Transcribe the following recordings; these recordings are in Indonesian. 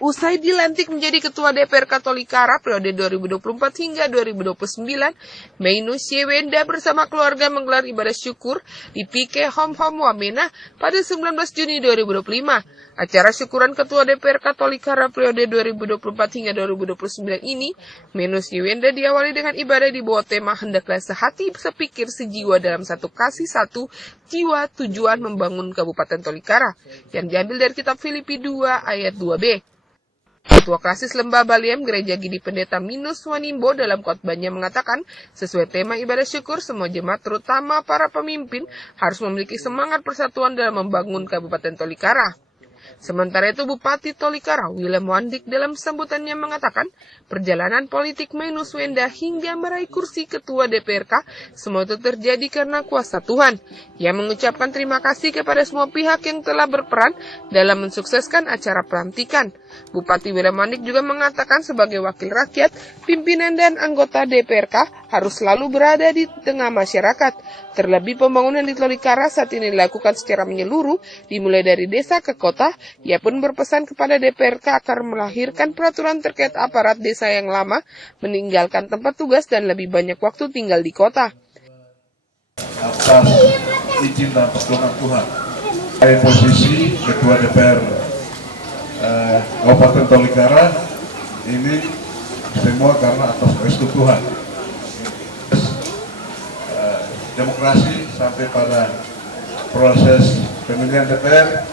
Usai dilantik menjadi Ketua DPR Katolikara periode 2024 hingga 2029, Mainus Yewenda bersama keluarga menggelar ibadah syukur di PK Home Wamena pada 19 Juni 2025. Acara syukuran Ketua DPR Katolikara periode 2024 hingga 2029 ini, Mainus Yewenda diawali dengan ibadah di bawah tema Hendaklah sehati, sepikir, sejiwa dalam satu kasih, satu jiwa, tujuan membangun Kabupaten Tolikara, yang diambil dari kitab Filipi 2 ayat 2b. Ketua Klasis Lembah Baliem Gereja Gidi Pendeta Minus Wanimbo dalam khotbahnya mengatakan, sesuai tema ibadah syukur, semua jemaat terutama para pemimpin harus memiliki semangat persatuan dalam membangun Kabupaten Tolikara. Sementara itu Bupati Tolikara Willem Wandik dalam sambutannya mengatakan, perjalanan politik Mainus Wenda hingga meraih kursi Ketua DPRK semua itu terjadi karena kuasa Tuhan. Ia mengucapkan terima kasih kepada semua pihak yang telah berperan dalam mensukseskan acara pelantikan. Bupati Willem Wandik juga mengatakan sebagai wakil rakyat, pimpinan dan anggota DPRK harus selalu berada di tengah masyarakat. Terlebih pembangunan di Tolikara saat ini dilakukan secara menyeluruh, dimulai dari desa ke kota. Ia pun berpesan kepada DPRK agar melahirkan peraturan terkait aparat desa yang lama, meninggalkan tempat tugas dan lebih banyak waktu tinggal di kota. Atas izin dan pertolongan Tuhan, saya posisi Ketua DPR Kabupaten Tolikara ini semua karena atas restu Tuhan. Demokrasi sampai pada proses pemilihan DPR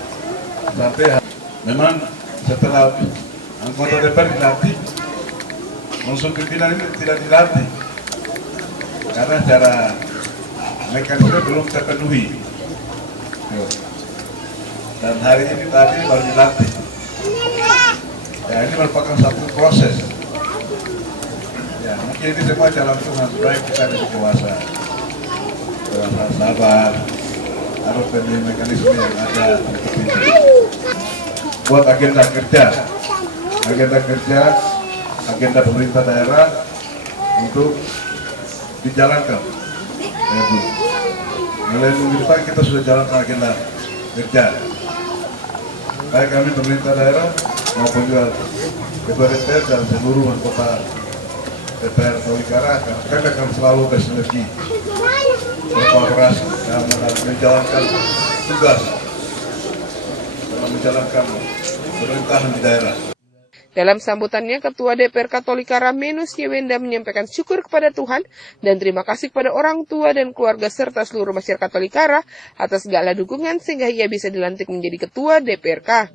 sampai memang setelah anggota DPR dilantik, unsur pimpinan ini tidak dilantik karena secara mekanisme belum terpenuhi. Dan hari ini tadi baru dilantik. Ya, ini merupakan satu proses. Ya, mungkin ini semua jalan Tuhan supaya kita jadi dewasa, sabar, harus punya mekanisme yang ada seperti itu. Buat agenda kerja, agenda pemerintah daerah untuk dijalankan. Ya, Bu. Mulai minggu depan kita sudah jalankan agenda kerja. Baik kami pemerintah daerah maupun juga Ketua DPR dan seluruh anggota DPR Tolikara, kami akan selalu bersinergi, berkolaborasi dalam menjalankan tugas, dalam menjalankan pemerintahan di daerah. Dalam sambutannya, Ketua DPR Katolikara Mainus Yewenda menyampaikan syukur kepada Tuhan dan terima kasih kepada orang tua dan keluarga serta seluruh masyarakat Tolikara atas segala dukungan sehingga ia bisa dilantik menjadi Ketua DPRK.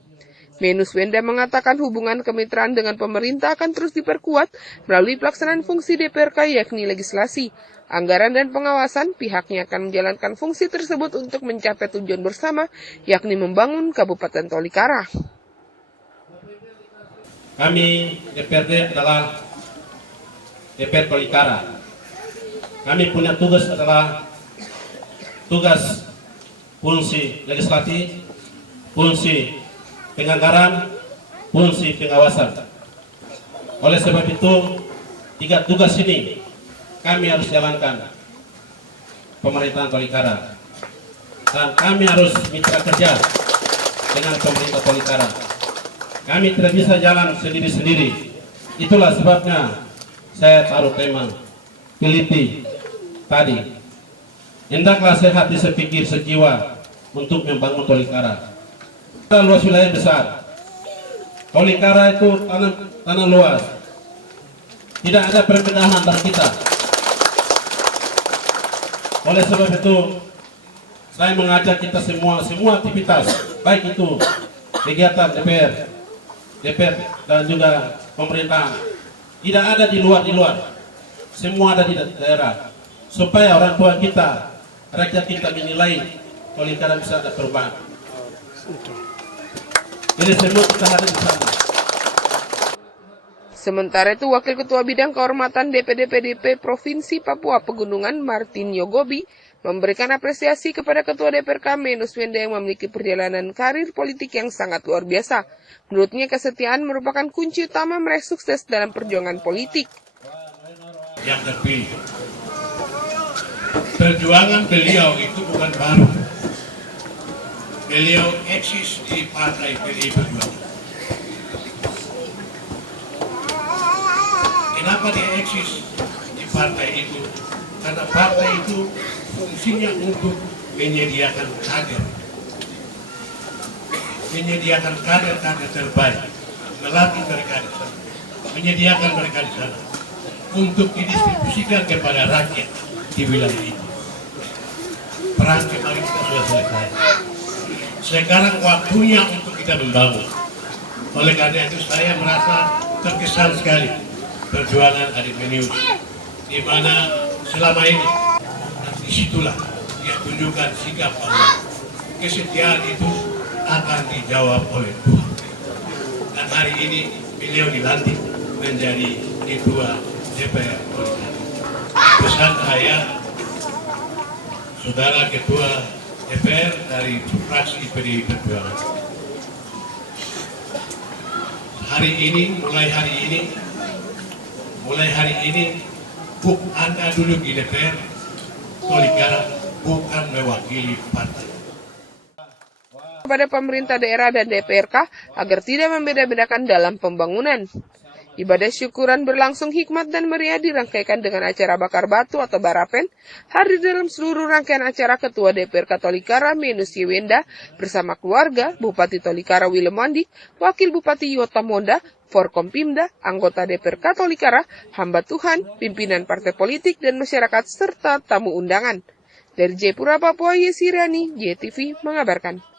Mainus Wenda mengatakan hubungan kemitraan dengan pemerintah akan terus diperkuat melalui pelaksanaan fungsi DPRK yakni legislasi, anggaran dan pengawasan. Pihaknya akan menjalankan fungsi tersebut untuk mencapai tujuan bersama yakni membangun Kabupaten Tolikara. Kami DPRD adalah DPR Tolikara. Kami punya tugas adalah tugas fungsi legislatif, fungsi penganggaran, fungsi pengawasan. Oleh sebab itu, 3 tugas ini kami harus jalankan pemerintahan Tolikara. Dan kami harus mitra kerja dengan pemerintah Tolikara. Kami tidak bisa jalan sendiri-sendiri. Itulah sebabnya saya taruh tema Filipi tadi. Hendaklah sehati, sepikir, sejiwa untuk membangun Tolikara. Luas wilayah besar. Tolikara itu tanah luas. Tidak ada perbedaan antara kita. Oleh sebab itu, saya mengajak kita semua aktivitas, baik itu kegiatan DPR dan juga pemerintah, tidak ada di luar, semua ada di daerah, supaya orang tua kita, rakyat kita menilai Tolikara bisa ada perubahan. Jadi semua kita ada di sana. Sementara itu, Wakil Ketua Bidang Kehormatan DPD PDIP Provinsi Papua Pegunungan Martin Yogobi memberikan apresiasi kepada Ketua DPRK Mainus Wenda yang memiliki perjalanan karir politik yang sangat luar biasa. Menurutnya kesetiaan merupakan kunci utama meraih sukses dalam perjuangan politik. Yang terpilih, perjuangan beliau itu bukan baru. Beliau eksis di partai PDI Perjuangan. Kenapa dia eksis di partai itu? Karena partai itu fungsinya untuk menyediakan kader. Menyediakan kader-kader terbaik. Melatih mereka di sana. Menyediakan mereka di sana. Untuk didistribusikan kepada rakyat di wilayah itu. Perang kemarin kita sudah selesai. Sekarang waktunya untuk kita membangun. Oleh karena itu saya merasa terkesan sekali perjuangan Adipenius, di mana selama ini disitulah dia tunjukkan sikap bahwa kesetiaan itu akan dijawab oleh Tuhan. Dan hari ini beliau dilantik menjadi ketua DPR. Pesan saya, saudara ketua DPR dari fraksi PDI Perjuangan, mulai hari ini, Anda duduk di DPR, Tolikara bukan mewakili partai. Kepada pemerintah daerah dan DPRK agar tidak membeda-bedakan dalam pembangunan. Ibadah syukuran berlangsung hikmat dan meriah dirangkaikan dengan acara bakar batu atau barapen. Hadir dalam seluruh rangkaian acara Ketua DPRK Tolikara Menus Yewenda bersama keluarga, Bupati Tolikara Willem Wandi, Wakil Bupati Yota Monda, Forkompimda, anggota DPRK Tolikara, hamba Tuhan, pimpinan partai politik dan masyarakat serta tamu undangan. Dari Jayapura, Papua, Yesi Riani, JTV mengabarkan.